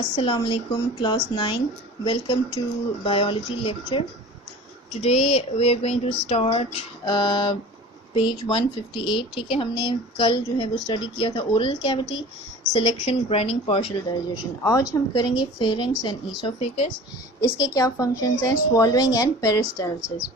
Assalamu alaikum class 9th. Welcome to biology lecture. Today we are going to start page 158. ठीक है, हमने कल जो है वो स्टडी किया था oral cavity, selection, grinding, partial digestion. आज हम करेंगे फेरिंग्स एंड ईसोफेगस. इसके क्या फंक्शंस हैं? Swallowing and peristalsis.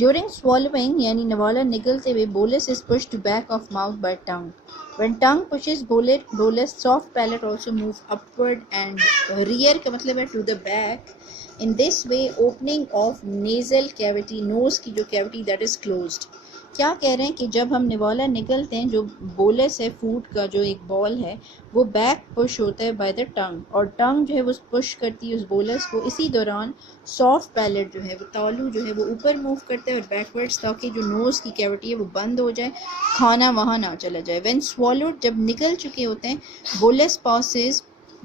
During swallowing यानी नवाला निगलते हुए bolus is pushed back of mouth by tongue. When tongue pushes bolus soft palate also move upward and rear का मतलब है to the back. In this way opening of nasal cavity, nose की जो cavity that is closed. क्या कह रहे हैं कि जब हम निवाला निकलते हैं, जो बोलस है फूड का, जो एक बॉल है, वो बैक पुश होता है बाय द टंग, और टंग जो है वो पुश करती है उस बोलस को. इसी दौरान सॉफ्ट पैलेट जो है वो तालू जो है वो ऊपर मूव करता है और बैकवर्ड्स, ताकि जो नोज़ की कैविटी है वो बंद हो जाए, खाना वहाँ ना चला जाए. व्हेन स्वॉलोड, जब निकल चुके होते हैं, bolus passes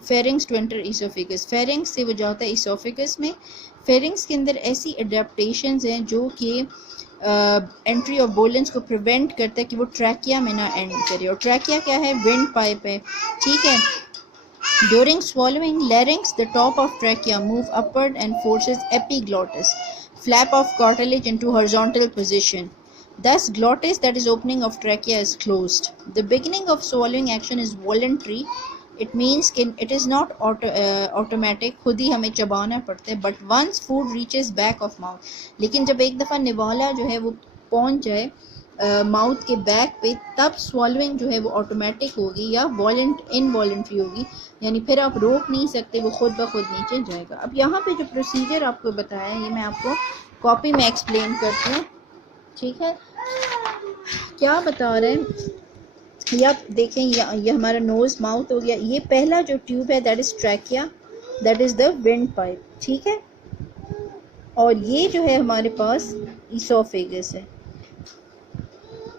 pharynx to enter oesophagus. Pharynx से वो जाता है ईसोफेगस में. फेरिंग्स के अंदर ऐसी अडेप्टेशंस हैं जो कि एंट्री ऑफ बोलेंस को प्रिवेंट करता है कि वो ट्रैकिया में ना एंड करे. और ट्रैकिया क्या है? विंड पाइप है. ठीक है. During swallowing, larynx, the top of trachea, move upward and forces epiglottis, flap of cartilage, into horizontal position. Thus, glottis, that is opening of trachea, is closed. The beginning of swallowing action is voluntary. It means कि it is not automatic, खुद ही हमें चबाना पड़ता है. But once food reaches back of mouth, लेकिन जब एक दफ़ा निवाला जो है वो पहुंच जाए माउथ के बैक पे, तब स्वॉलोइंग जो है वो ऑटोमेटिक होगी या इनवॉलेंट्री होगी, यानी फिर आप रोक नहीं सकते, वो खुद ब खुद नीचे जाएगा. अब यहाँ पे जो प्रोसीजर आपको बताया है ये मैं आपको कॉपी में एक्सप्लेन करती हूँ. ठीक है, क्या बता रहे हैं ये आप देखें. ये हमारा नोज माउथ हो गया. ये पहला जो ट्यूब है that is trachea, that is the wind pipe. ठीक है, और ये जो है हमारे पास ईसोफेगस है.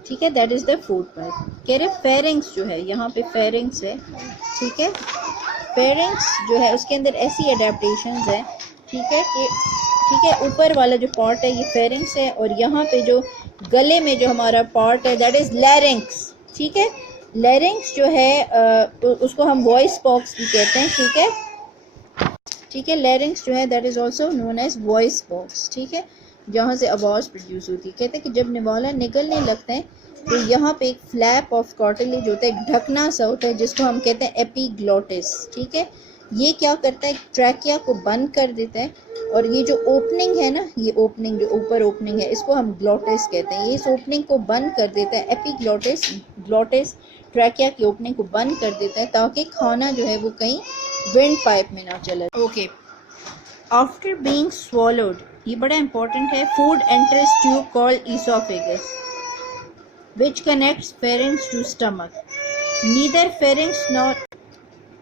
ठीक है, that is the food pipe. कह रहे फेरिंग्स जो है, यहाँ पे फेरिंग्स है. ठीक है, फेरिंग्स जो है उसके अंदर ऐसी अडेप्टेशंस है. ठीक है कि ठीक है, ऊपर वाला जो पार्ट है ये फेरिंग्स है, और यहाँ पे जो गले में जो हमारा पार्ट है दैट इज लैरिंक्स. ठीक है, लैरिंक्स जो है उसको हम वॉइस बॉक्स भी कहते हैं. ठीक है, ठीक है, लैरिंक्स जो है that is also known as voice box. ठीक है, जहाँ से आवाज़ प्रोड्यूस होती है. कहते हैं कि जब निवाला निकलने लगते हैं तो यहाँ पे एक फ्लैप ऑफ कार्टिलेज होता है, ढकना सा होता है, जिसको हम कहते हैं एपिग्लोटिस. ठीक है, ये क्या करता है? ट्रैकिया को बंद कर देता है, और ये जो ओपनिंग है ना, ये ओपनिंग जो ऊपर ओपनिंग है, इसको हम ग्लोटिस कहते हैं. ये इस ओपनिंग को बंद कर देता है. एपिग्लोटिस, ग्लोटिस ट्रैकिया की ओपनिंग को बंद कर देता है, ताकि खाना जो है वो कहीं विंड पाइप में ना चले. ओके, आफ्टर बीइंग स्वॉलोड, ये बड़ा इंपॉर्टेंट है, food enters tube called oesophagus which connects pharynx to stomach. Neither pharynx nor,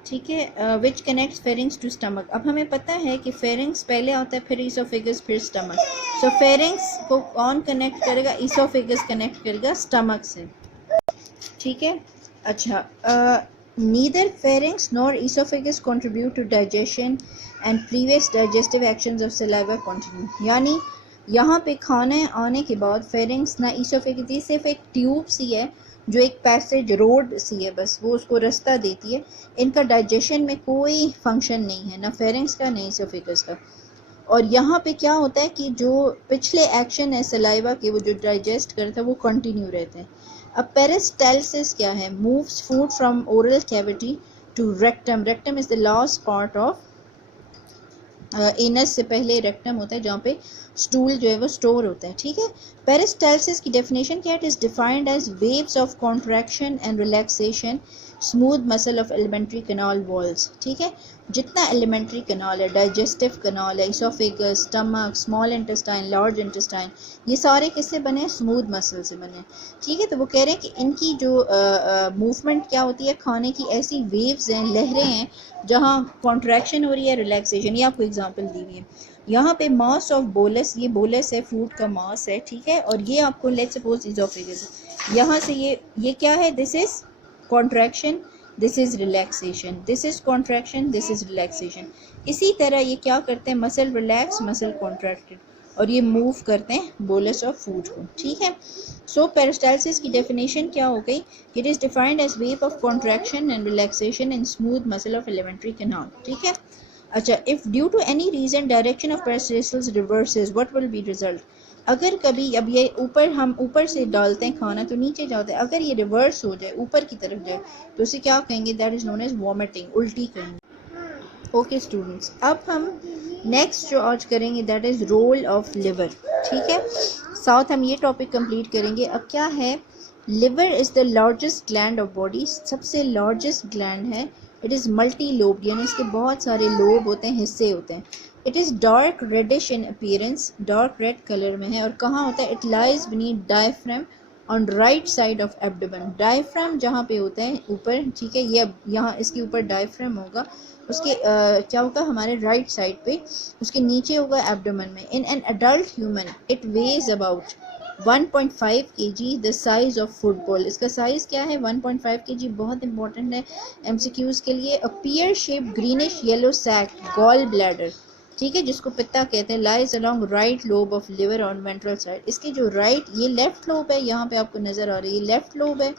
ठीक है, which connects pharynx to stomach. अब हमें पता है कि pharynx पहले आता है, फिर esophagus, फिर stomach. So pharynx को कौन कनेक्ट करेगा? esophagus कनेक्ट करेगा stomach से. ठीक है, अच्छा, neither pharynx nor esophagus contribute to digestion and previous digestive actions of saliva continue. यानी यहाँ पे खाने आने के बाद फेरिंग्स ना ईसोफेगस, सिर्फ एक ट्यूब सी है जो एक पैसेज रोड सी है, बस वो उसको रास्ता देती है. इनका डाइजेशन में कोई फंक्शन नहीं है, ना फेरिंग्स का ना ईसोफेगस का. और यहाँ पे क्या होता है कि जो पिछले एक्शन है सलाइवा के, वो जो डाइजेस्ट करता है वो कंटिन्यू रहते हैं. अब पेरिस्टाल्सिस क्या है? Moves food from oral cavity to rectum. Rectum is the last part of anus से पहले रेक्टम होता है, जहाँ पे स्टूल जो है वो स्टोर होता है. ठीक है, पेरिस्टाल्सिस की डेफिनेशन क्या है? It is defined as waves of contraction and relaxation, smooth muscle of alimentary canal walls. ठीक है, जितना एलिमेंट्री कनाल है, डाइजेस्टिव कनाल है, oesophagus, stomach, small intestine, large intestine, ये सारे किससे बने हैं? स्मूथ मसल से बने हैं. ठीक है, तो वो कह रहे हैं कि इनकी जो मूवमेंट क्या होती है, खाने की ऐसी वेव्स हैं, लहरें हैं, जहाँ कॉन्ट्रैक्शन हो रही है, रिलैक्सेशन. ये आपको एग्जांपल दी हुई है. यहाँ पे मास ऑफ बोलस, ये बोलस है, फूड का मास है. ठीक है, और ये आपको लेट्स सपोज इसोफेगस, यहाँ से ये क्या है? This is contraction, this is relaxation, this is contraction, this is relaxation. इसी तरह ये क्या करते हैं? Muscle relax, muscle contracted. और ये मूव करते हैं बोलस ऑफ फूड को, ठीक है। सो पेरिस्टालसिस की डेफिनेशन क्या हो गई? It is defined as wave of contraction and relaxation in smooth muscle of alimentary canal, ठीक है। अच्छा, if due to any reason direction of peristalsis reverses, what will be result? अगर कभी अब ये ऊपर हम ऊपर से डालते हैं खाना तो नीचे जाता है, अगर ये रिवर्स हो जाए ऊपर की तरफ जाए तो उसे क्या कहेंगे? That is known as vomiting, उल्टी कहेंगे। ओके स्टूडेंट्स, अब हम नेक्स्ट जो आज करेंगे that is role of liver, ठीक है। साथ हम ये टॉपिक कंप्लीट करेंगे। अब क्या है? Liver is the largest gland of body, सबसे लार्जेस्ट ग्लैंड है। इट इज़ मल्टी लोब, यानी इसके बहुत सारे लोब होते हैं, हिस्से होते हैं। It is dark reddish in appearance, dark red colour में है। और कहाँ होता है? It lies beneath diaphragm on right side of abdomen. Diaphragm जहाँ पे होता है ऊपर, ठीक है, ये यहाँ इसके ऊपर डायफ्राम होगा, उसके क्या होगा? हमारे राइट साइड पे, उसके नीचे होगा एब्डोमेन में। In an adult human it ways about 1.5 kg, the size of football. इसका साइज क्या है? 1.5 kg, बहुत इंपॉर्टेंट है एमसीक्यूज के लिए। A pear shape greenish yellow sac, gall bladder, ठीक है, जिसको पित्ता कहते हैं, lies along right lobe of liver on ventral side. इसके जो राइट, ये लेफ्ट लोब है, यहाँ पे आपको नजर आ रही है, ये लेफ्ट लोब है,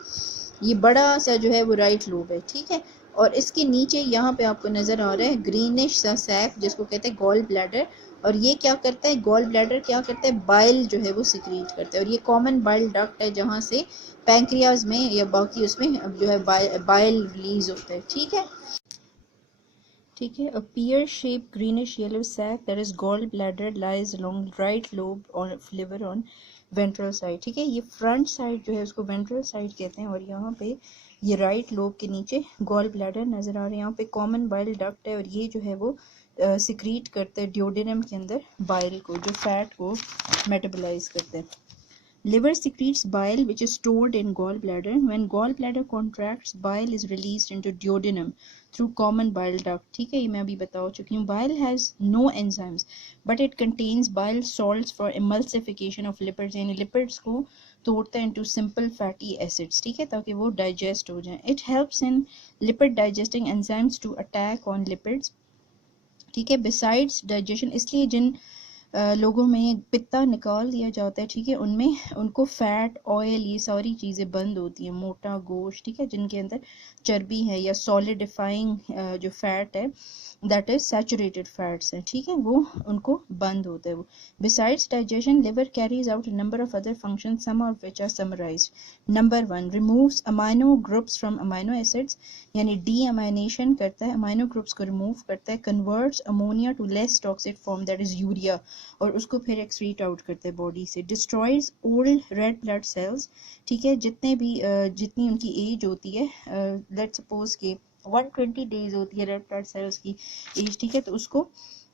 ये बड़ा सा जो है वो राइट लोब है, ठीक है। और इसके नीचे यहाँ पे आपको नजर आ रहा है ग्रीनिश सा सैक, जिसको कहते हैं गॉल ब्लैडर। और ये क्या करता है? गॉल ब्लैडर क्या करता है? बाइल जो है वो सिक्रीट करता है। और ये कॉमन बाइल डक्ट है जहाँ से पैंक्रियाज में या बाकी उसमें जो है बाइल रिलीज होता है, ठीक है। ठीक है, a pear shape greenish yellow sac that is gall bladder lies along right lobe of liver on ventral side, ठीक है। ये फ्रंट साइड जो है उसको वेंट्रल साइड कहते हैं। और यहाँ पे ये राइट लोब के नीचे गॉल ब्लैडर नजर आ रहे हैं। यहाँ पे कॉमन बाइल डक्ट है और ये जो है वो सिक्रीट करते हैं ड्यूडेनम के अंदर बाइल को, जो फैट को मेटाबोलाइज करते हैं। Liver secretes bile which is stored in gallbladder. When gallbladder contracts, bile is released into duodenum through common bile duct. ठीक है, ये मैं अभी बता चुकी हूँ। Bile has no enzymes, but it contains bile salts for emulsification of lipids. यानी lipids को तोड़ता है into simple fatty acids, ठीक है, ताकि वो digest हो जाए. It helps in lipid digesting enzymes to attack on lipids. ठीक है, besides digestion, इसलिए जिन लोगों में पित्ता निकाल दिया जाता है, ठीक है, उनमें उनको फैट, ऑयल, ये सारी चीज़ें बंद होती हैं, मोटा गोश्त, ठीक है, जिनके अंदर चर्बी है या सॉलिडिफाइंग जो फैट है दैट इज सैचुरेटेड फैट्स हैं, ठीक है, वो उनको बंद होता है वो। Besides digestion, liver carries out a number of other function, some of which are summarised. Number 1, removes amino groups from amino acids, यानी डी अमाइनेशन करता है, अमाइनो ग्रुप्स को रिमूव करता है। Converts ammonia to less toxic form that is urea, और उसको फिर excrete out करते हैं बॉडी से। Destroys old red blood cells, ठीक है, जितने भी जितनी उनकी एज होती है, लेट्स सपोज के 120 डेज होती है रेड ब्लड सेल्स की एज, ठीक है, तो उसको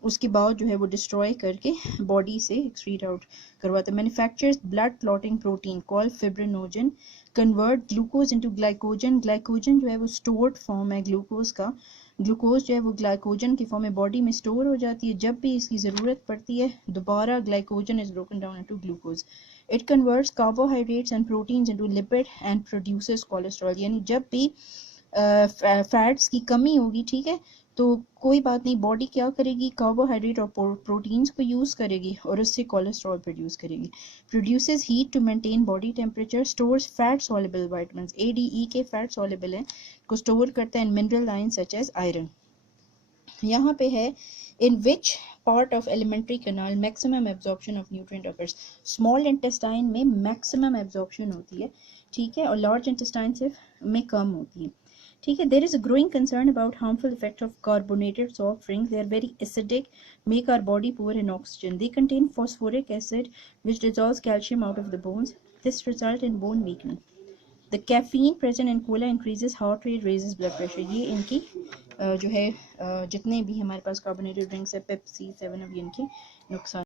उसके बाद जो है वो डिस्ट्रॉय करके बॉडी से एक्सक्रीट आउट करवाते हैं। Manufactures blood clotting protein called fibrinogen, convert glucose into glycogen. Glycogen जो है वो स्टोर्ड फॉर्म है ग्लूकोज का, ग्लूकोज जो है वो ग्लाइकोजन की फॉर्म में बॉडी में स्टोर हो जाती है। जब भी इसकी ज़रूरत पड़ती है दोबारा glycogen is broken down into glucose. It converts carbohydrates and proteins into lipid and produces cholesterol, यानी जब भी फैट्स की कमी होगी, ठीक है, तो कोई बात नहीं, बॉडी क्या करेगी? कार्बोहाइड्रेट और प्रोटीन्स को यूज़ करेगी और उससे कोलेस्ट्रॉल प्रोड्यूस करेगी। Produces heat to maintain body temperature, stores fat soluble vitamins, ADE K fat soluble हैं, को स्टोर करता है mineral ion such as iron. यहाँ पे है in which part of alimentary canal maximum absorption of nutrient occurs. Small intestine में maximum absorption होती है, ठीक है, और लार्ज इंटेस्टाइन सिर्फ में कम होती है, ठीक है। There is a growing concern about harmful effect of carbonated soft drinks, they are very acidic, make our body poor in oxygen, they contain phosphoric acid which dissolves calcium out of the bones, this result in bone weakening. The caffeine present in cola increases heart rate, raises blood pressure. ये इनकी जो है जितने भी हमारे पास carbonated drinks है, Pepsi, 7 up, इनके नुकसान